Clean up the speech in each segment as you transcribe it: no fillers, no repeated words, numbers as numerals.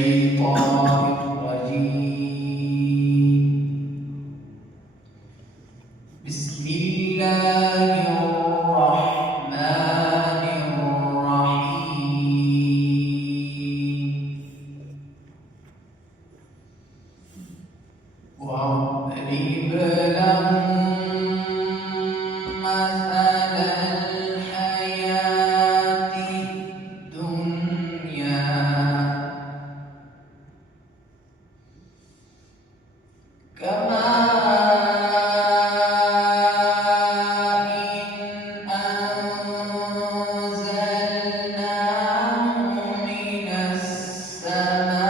الشيطان الرجيم. بسم الله الرحمن الرحيم. واضرب لهم مثل الحياة الدنيا كماء أنزلناه من السماء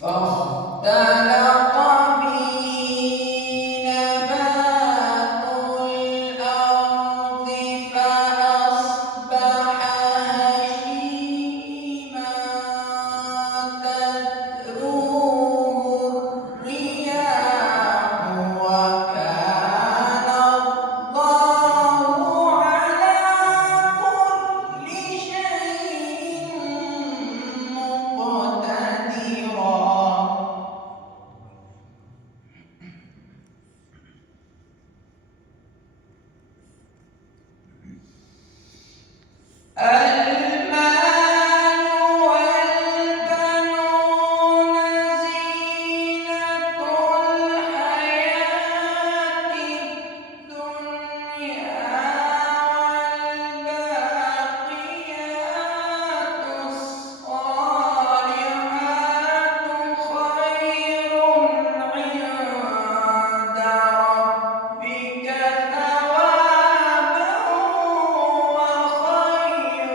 فاختلط به نبات الأرض فأصبح هشيما تذروه الرياح وكان الله على كل شيء مقتدرا. المال والبنون زينة الحياة الدنيا والباقيات الصالحات خير عند ربك ثوابا وخير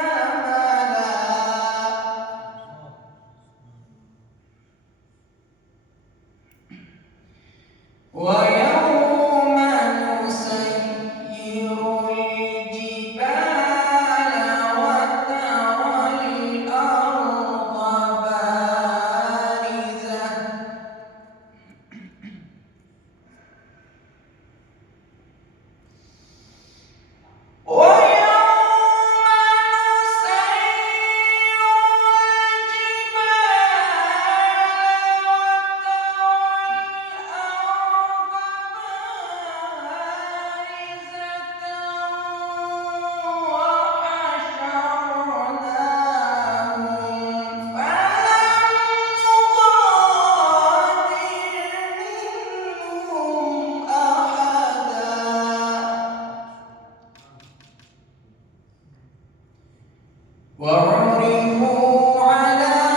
أملا. ويوم نسير الجبال وترى الأرض بارزة وعرضوا على